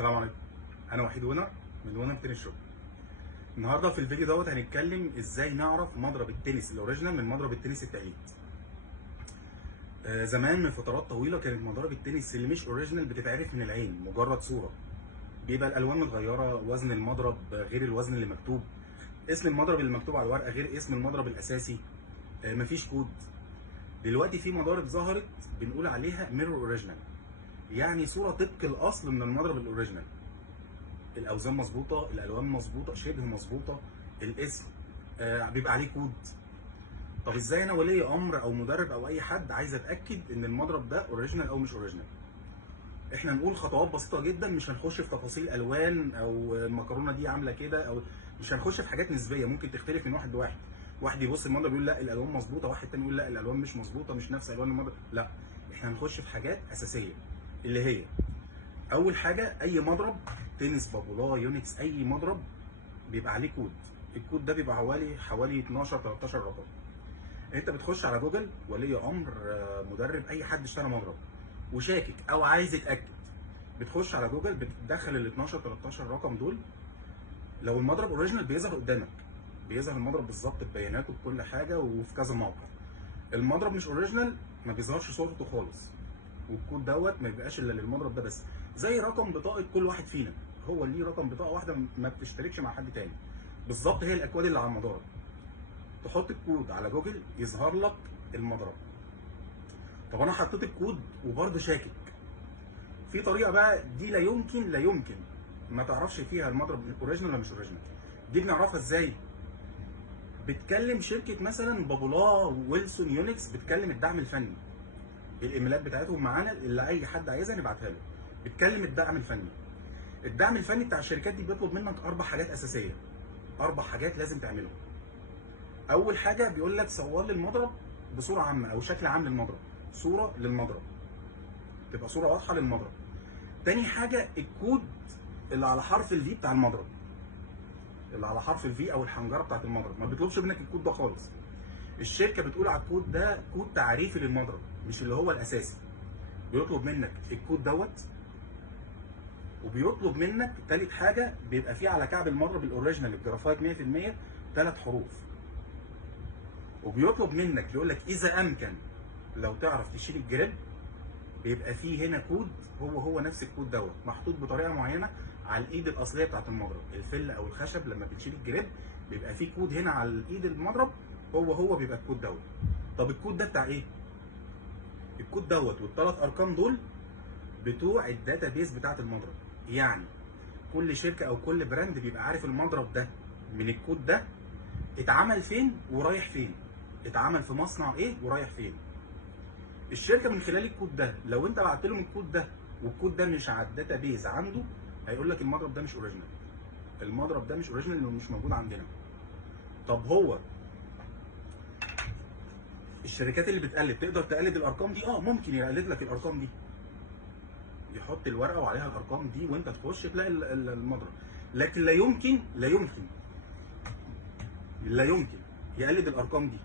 السلام عليكم. انا وحيد ونر من ونر تنس شوب. النهارده في الفيديو هنتكلم ازاي نعرف مضرب التنس الاوريجينال من مضرب التنس التقليد. زمان من فترات طويله كانت مضارب التنس اللي مش اوريجينال بتتعرف من العين، مجرد صوره بيبقى الالوان متغيره، وزن المضرب غير الوزن اللي مكتوب، اسم المضرب اللي مكتوب على الورقه غير اسم المضرب الاساسي، مفيش كود. دلوقتي في مضارب ظهرت بنقول عليها ميرور اوريجينال، يعني صوره طبق الاصل من المضرب الاوريجينال. الاوزان مظبوطه، الالوان مظبوطه، شبه مظبوطه، الاسم بيبقى عليه كود. طب ازاي انا ولي امر او مدرب او اي حد عايز اتاكد ان المضرب ده اوريجينال او مش اوريجينال؟ احنا نقول خطوات بسيطه جدا، مش هنخش في تفاصيل الوان او المكرونه دي عامله كده، او مش هنخش في حاجات نسبيه ممكن تختلف من واحد لواحد. واحد يبص المضرب يقول لا الالوان مظبوطه، واحد تاني يقول لا الالوان مش مظبوطه، مش نفس الوان المضرب. لا، احنا هنخش في حاجات اساسيه اللي هي اول حاجه اي مضرب تنس، بابولا، يونكس، اي مضرب بيبقى عليه كود. الكود ده بيبقى حوالي 12 13 رقم. انت بتخش على جوجل، ولي امر، مدرب، اي حد اشترى مضرب وشاكك او عايز يتاكد، بتخش على جوجل بتدخل ال 12 13 رقم دول. لو المضرب اوريجينال بيظهر قدامك، بيظهر المضرب بالظبط ببياناته بكل حاجه وفي كذا موقع. المضرب مش اوريجينال ما بيظهرش صورته خالص، والكود ما بيبقاش الا للمضرب ده بس، زي رقم بطاقه كل واحد فينا، هو ليه رقم بطاقه واحده ما بتشتركش مع حد تاني بالظبط. هي الاكواد اللي على المضارب، تحط الكود على جوجل يظهر لك المضرب. طب انا حطيت الكود وبرضه شاكك، في طريقه بقى دي لا يمكن ما تعرفش فيها المضرب اوريجينال ولا مش اوريجينال. دي بنعرفها ازاي؟ بتكلم شركه مثلا بابولا، ويلسون، يونكس، بتكلم الدعم الفني، الايميلات بتاعتهم معانا اللي اي حد عايزها نبعتها له. بتكلم الدعم الفني. الدعم الفني بتاع الشركات دي بيطلب منك 4 حاجات اساسيه، 4 حاجات لازم تعملهم. اول حاجه بيقول لك صور لي المضرب بصوره عامه او شكل عام للمضرب، صوره للمضرب تبقى صوره واضحه للمضرب. تاني حاجه الكود اللي على حرف الفي بتاع المضرب، اللي على حرف الفي او الحنجره بتاعت المضرب، ما بيطلبش منك الكود ده خالص. الشركه بتقول على الكود ده كود تعريفي للمضرب مش اللي هو الاساسي. بيطلب منك الكود وبيطلب منك تالت حاجه بيبقى فيه على كعب المضرب الاوريجينال الجرافايت 100% 3 حروف. وبيطلب منك بيقول لك اذا امكن لو تعرف تشيل الجريب، بيبقى فيه هنا كود هو نفس الكود محطوط بطريقه معينه على الايد الاصليه بتاعت المضرب، الفل او الخشب لما بتشيل الجريب بيبقى فيه كود هنا على الايد المضرب، هو بيبقى الكود طب الكود ده بتاع ايه؟ الكود والثلاث ارقام دول بتوع الداتا بيز بتاعت المضرب. يعني كل شركه او كل براند بيبقى عارف المضرب ده من الكود ده اتعمل فين ورايح فين، اتعمل في مصنع ايه ورايح فين. الشركه من خلال الكود ده لو انت بعت لهم الكود ده والكود ده مش على الداتا بيز عنده، هيقول لك المضرب ده مش اوريجينال، المضرب ده مش اوريجينال لانه مش موجود عندنا. طب هو الشركات اللي بتقلد تقدر تقلد الارقام دي؟ ممكن يقلد لك الارقام دي، يحط الورقه وعليها الارقام دي وانت تخش تلاقي المضرب. لكن لا يمكن يقلد الارقام دي.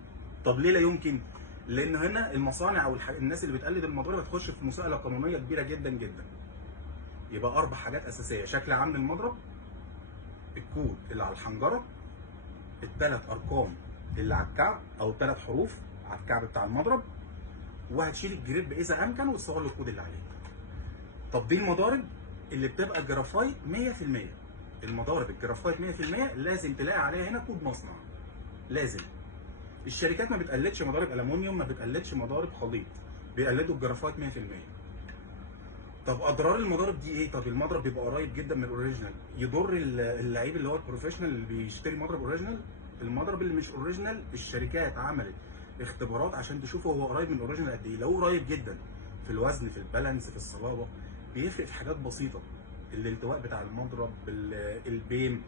طب ليه لا يمكن؟ لان هنا المصانع او الناس اللي بتقلد المضارب هتخش في مساءله قانونيه كبيره جدا جدا. يبقى 4 حاجات اساسيه: شكل عام للمضرب، الكود اللي على الحنجره، ال3 ارقام اللي على الكعب او ال3 حروف على الكعب بتاع المضرب، وهتشيل الجريب اذا امكن وتصور له الكود اللي عليه. طب دي المضارب اللي بتبقى جرافايت 100%. المضارب الجرافايت 100% لازم تلاقي عليها هنا كود مصنع، لازم. الشركات ما بتقلدش مضارب الومنيوم، ما بتقلدش مضارب خليط، بيقلدوا الجرافايت 100%. طب اضرار المضارب دي ايه؟ طب المضرب بيبقى قريب جدا من الاوريجينال، يضر اللعيب اللي هو البروفيشنال اللي بيشتري مضرب اوريجينال. المضرب اللي مش اوريجينال الشركات عملت اختبارات عشان تشوفه هو قريب من الاوريجينال قد ايه. لو قريب جدا في الوزن، في البالانس، في الصلابه، بيفرق في حاجات بسيطه، الالتواء بتاع المضرب، البيم،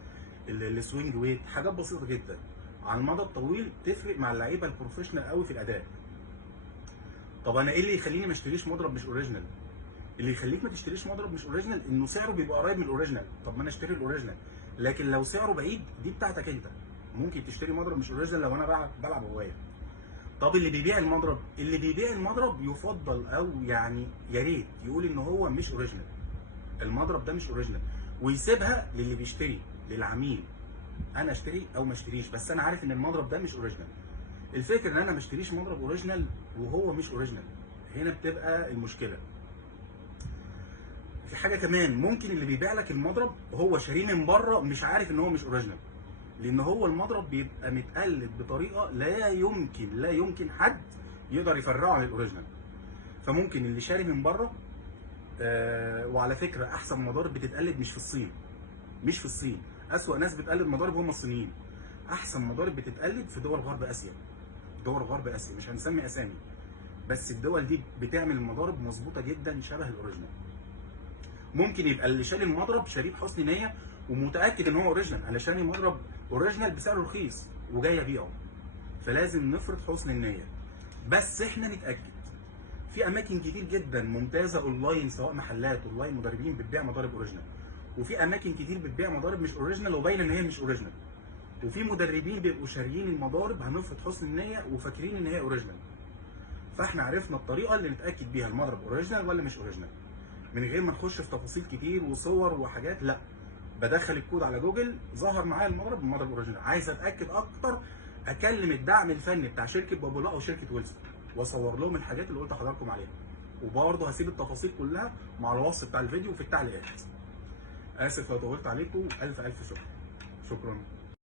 السوينج ويت، حاجات بسيطه جدا على المدى الطويل تفرق مع اللعيبه البروفيشنال قوي في الاداء. طب انا ايه اللي يخليني ما اشتريش مضرب مش اوريجينال؟ اللي يخليك ما تشتريش مضرب مش اوريجينال انه سعره بيبقى قريب من الاوريجينال. طب ما انا اشتري الاوريجينال. لكن لو سعره بعيد دي بتاعتك انت، ممكن تشتري مضرب مش اوريجينال لو انا بلعب هوايه. طب اللي بيبيع المضرب يفضل او يعني يا ريت يقول ان هو مش اوريجينال، المضرب ده مش اوريجينال، ويسيبها للي بيشتري، للعميل. انا اشتري او ما اشتريش، بس انا عارف ان المضرب ده مش اوريجينال. الفكره ان انا ما اشتريش مضرب اوريجينال وهو مش اوريجينال، هنا بتبقى المشكله. في حاجه كمان، ممكن اللي بيبيع لك المضرب هو شاريه من بره مش عارف ان هو مش اوريجينال، لان هو المضرب بيبقى متقلد بطريقه لا يمكن حد يقدر يفرقه عن الاوريجينال. فممكن اللي شاري من بره، وعلى فكره احسن مضارب بتتقلد مش في الصين، اسوأ ناس بتقلد مضارب هم الصينيين. احسن مضارب بتتقلد في دول غرب اسيا، مش هنسمي اسامي، بس الدول دي بتعمل مضارب مظبوطه جدا شبه الاوريجينال. ممكن يبقى اللي شاري المضرب شاريه بحسن نيه ومتاكد ان هو اوريجينال، انا شاري مضرب اوريجينال بسعر رخيص وجاي ابيعه، فلازم نفرض حسن النيه. بس احنا نتاكد. في اماكن كتير جدا ممتازه اونلاين، سواء محلات اونلاين مدربين بتبيع مضارب اوريجينال، وفي اماكن كتير بتبيع مضارب مش اوريجينال وباينه ان هي مش اوريجينال، وفي مدربين بيبقوا شاريين المضارب هنفرض حسن النيه وفاكرين ان هي اوريجينال. فاحنا عرفنا الطريقه اللي نتاكد بيها المضرب اوريجينال ولا مش اوريجينال، من غير ما نخش في تفاصيل كتير وصور وحاجات. لا، بدخل الكود على جوجل، ظهر معايا المضرب اوريجينال. عايز اتاكد اكتر، اكلم الدعم الفني بتاع شركه بابولا او شركه ويلسون واصور لهم الحاجات اللي قلت لحضراتكم عليها، وبرضه هسيب التفاصيل كلها مع الوصف بتاع الفيديو في التعليقات. اسف لو طولت عليكم، الف شكر.